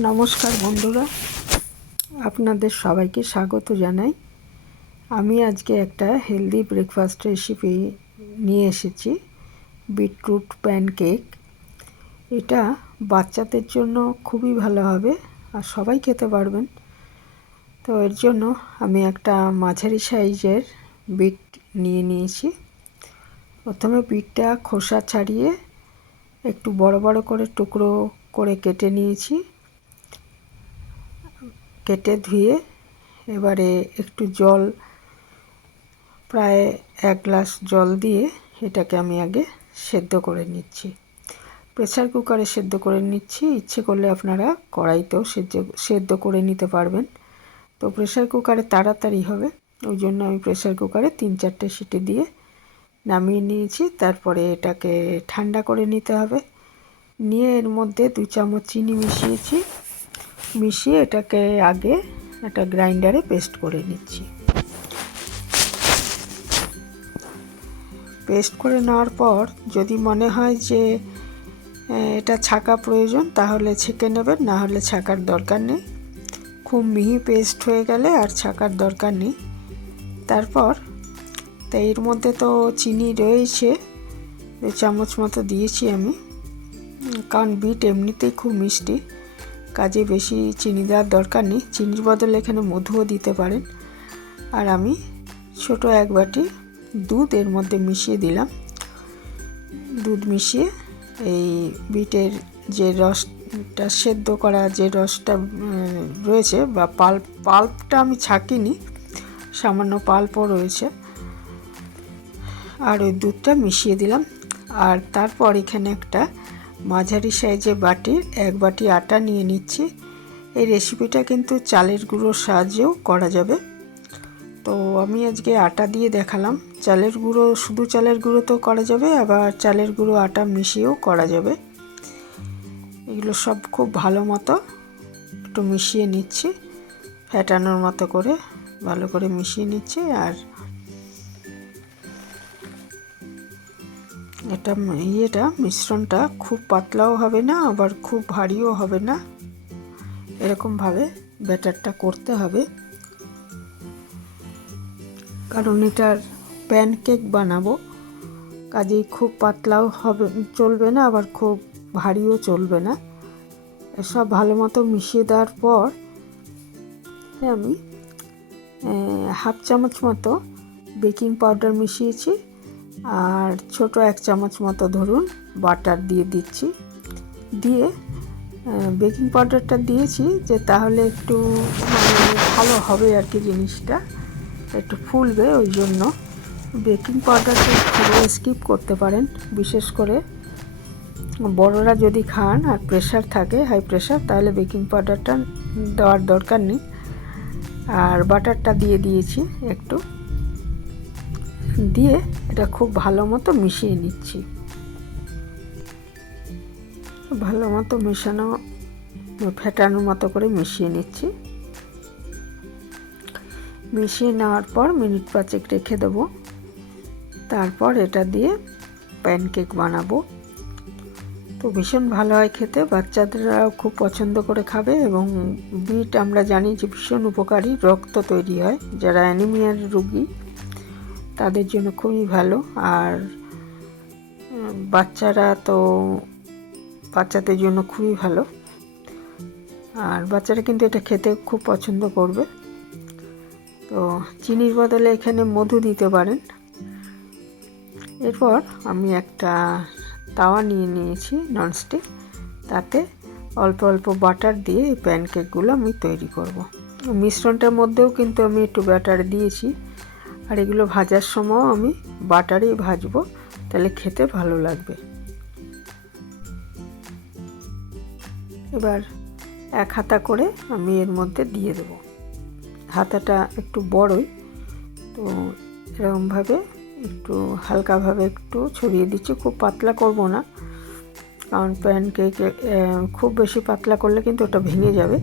নমস্কার বন্ধুরা, আপনাদের সবাইকে স্বাগত জানাই। আমি আজকে একটা হেলদি ব্রেকফাস্ট রেসিপি নিয়ে এসেছি, বিটরুট প্যানকেক। এটা বাচ্চাদের জন্য খুবই ভালো হবে আর সবাই খেতে পারবেন। তো এর জন্য আমি একটা মাঝারি সাইজের বিট নিয়ে নিয়েছি। প্রথমে বিটটা খোসা ছাড়িয়ে একটু বড় বড় করে টুকরো করে কেটে নিয়েছি। কেটে ধুয়ে এবারে একটু জল, প্রায় 1 গ্লাস জল দিয়ে এটাকে আমি আগে সেদ্ধ করে নিচ্ছি। প্রেসার কুকারে সেদ্ধ করে নিচ্ছি, ইচ্ছে করলে আপনারা কড়াইতেও সেদ্ধ করে নিতে পারবেন। তো প্রেসার কুকারে তাড়াতাড়ি হবে, ওই জন্য আমি প্রেসার কুকারে 3-4টে সিটি দিয়ে নামিয়ে নিয়েছি। তারপরে এটাকে ঠান্ডা করে নিতে হবে। নিয়ে এর মধ্যে 2 চামচ চিনি মিশিয়েছি। মিশিয়ে এটাকে আগে একটা গ্রাইন্ডারে পেস্ট করে নিচ্ছি। পেস্ট করে নেওয়ার পর যদি মনে হয় যে এটা ছাঁকা প্রয়োজন তাহলে ছেঁকে নেবেন, না হলে ছাঁকার দরকার নেই। খুব মিহি পেস্ট হয়ে গেলে আর ছাঁকার দরকার নেই। তারপর এর মধ্যে তো চিনি রয়েছে, 2 চামচ মতো দিয়েছি আমি, কারণ বিট এমনিতেই খুব মিষ্টি, কাজে বেশি চিনি দেওয়ার দরকার নেই। চিনির বদলে এখানে মধুও দিতে পারেন। আর আমি ছোট 1 বাটি দুধ এর মধ্যে মিশিয়ে দিলাম। দুধ মিশিয়ে এই বিটের যে রসটা, সেদ্ধ করা যে রসটা রয়েছে বা পাল্পটা আমি ছাঁকিনি, সামান্য পাল্পও রয়েছে, আর ওই দুধটা মিশিয়ে দিলাম। আর তারপর এখানে একটা মাঝারি সাইজে বাটির 1 বাটি আটা নিয়ে নিচ্ছি। এই রেসিপিটা কিন্তু চালের গুঁড়োর সাহায্যেও করা যাবে। তো আমি আজকে আটা দিয়ে দেখালাম। চালের গুঁড়ো, শুধু চালের গুঁড়োতেও করা যাবে, আবার চালের গুঁড়ো আটা মিশিয়েও করা যাবে। এগুলো সব খুব ভালো মতো একটু মিশিয়ে নিচ্ছি, ফ্যাটানোর মতো করে ভালো করে মিশিয়ে নিচ্ছি। আর এটা মিশ্রণটা খুব পাতলাও হবে না, আবার খুব ভারীও হবে না, এরকমভাবে ব্যাটারটা করতে হবে। কারণ এটার প্যানকেক বানাবো, কাজেই খুব পাতলাও হবে চলবে না, আবার খুব ভারীও চলবে না। সব ভালো মতো মিশিয়ে দেওয়ার পর আমি 1/2 চামচ মতো বেকিং পাউডার মিশিয়েছি, আর ছোট 1 চামচ মতো ধরুন বাটার দিয়ে দিচ্ছি। দিয়ে বেকিং পাউডারটা দিয়েছি যে তাহলে একটু ভালো হবে আর কি, জিনিসটা একটু ফুলবে, ওই জন্য বেকিং পাউডারটা স্কিপ করতে পারেন। বিশেষ করে বড়রা যদি খান আর প্রেশার থাকে, হাই প্রেশার, তাহলে বেকিং পাউডারটা দেওয়ার দরকার নেই। আর বাটারটা দিয়ে দিয়েছি একটু, দিয়ে এটা খুব ভালো মতো মিশিয়ে নিচ্ছি। ভালো মতো মেশানো, ফেটানোর মতো করে মিশিয়ে নিচ্ছি। মিশিয়ে নেওয়ার পর মিনিট 5 রেখে দেবো। তারপর এটা দিয়ে প্যানকেক বানাবো। তো ভীষণ ভালো হয় খেতে, বাচ্চাদেরও খুব পছন্দ করে খাবে। এবং বিট আমরা জানি যে ভীষণ উপকারী, রক্ত তৈরি হয়, যারা অ্যানিমিয়ার রোগী তাদের জন্য খুবই ভালো। আর বাচ্চাদের জন্য খুবই ভালো, আর বাচ্চারা কিন্তু এটা খেতে খুব পছন্দ করবে। তো চিনির বদলে এখানে মধু দিতে পারেন। এরপর আমি একটা তাওয়া নিয়ে নিয়েছি ননস্টিক, তাতে অল্প অল্প বাটার দিয়ে এই প্যানকেকগুলো আমি তৈরি করব। মিশ্রণটার মধ্যেও কিন্তু আমি একটু বাটার দিয়েছি, আর এগুলো ভাজার সময়ও আমি বাটারেই ভাজবো, তাহলে খেতে ভালো লাগবে। এবার 1 হাতা করে আমি এর মধ্যে দিয়ে দেবো। হাতাটা একটু বড়ই, তো এরকমভাবে একটু হালকাভাবে একটু ছড়িয়ে দিচ্ছি, খুব পাতলা করব না, কারণ প্যানকেক খুব বেশি পাতলা করলে কিন্তু ওটা ভেঙে যাবে।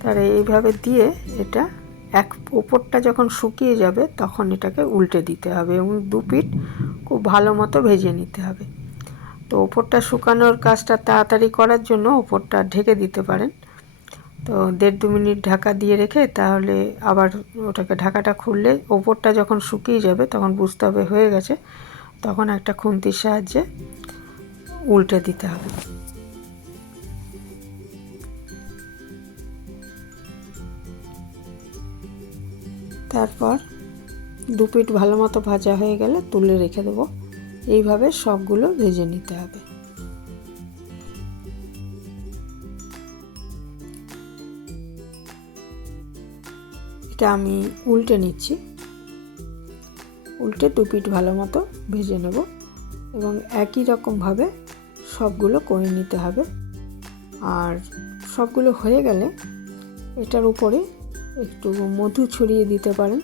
তাহলে এইভাবে দিয়ে এটা উপরটা যখন শুকিয়ে যাবে তখন এটাকে উল্টে দিতে হবে এবং 2 পিঠ খুব ভালো মতো ভেজে নিতে হবে। তো ওপরটা শুকানোর কাজটা তাড়াতাড়ি করার জন্য ওপরটা ঢেকে দিতে পারেন। তো 1.5-2 মিনিট ঢাকা দিয়ে রেখে তাহলে আবার ওটাকে ঢাকাটা খুললে ওপরটা যখন শুকিয়ে যাবে তখন বুঝতে হবে হয়ে গেছে, তখন একটা খুন্তির সাহায্যে উল্টে দিতে হবে। তারপর 2 পিঠ ভালো মতো ভাজা হয়ে গেলে তুলে রেখে দেবো। এইভাবে সবগুলো ভেজে নিতে হবে। এটা আমি উল্টে নিচ্ছি, উল্টে 2 পিঠ ভালো মতো ভেজে নেব এবং একই রকমভাবে সবগুলো করে নিতে হবে। আর সবগুলো হয়ে গেলে এটার উপরে একটু মধু ছড়িয়ে দিতে পারেন,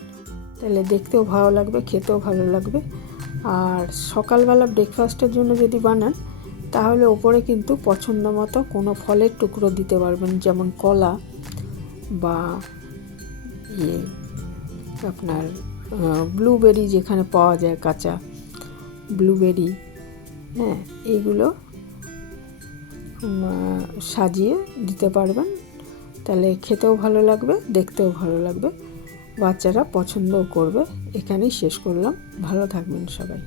তাহলে দেখতেও ভালো লাগবে, খেতেও ভালো লাগবে। আর সকালবেলা ব্রেকফাস্টের জন্য যদি বানান তাহলে ওপরে কিন্তু পছন্দ মতো কোনো ফলের টুকরো দিতে পারবেন, যেমন কলা বা আপনার ব্লুবেরি যেখানে পাওয়া যায়, কাঁচা ব্লুবেরি, হ্যাঁ, এইগুলো সাজিয়ে দিতে পারবেন, তাহলে খেতেও ভালো লাগবে, দেখতেও ভালো লাগবে, বাচ্চারা পছন্দও করবে। এখানেই শেষ করলাম। ভালো থাকবেন সবাই।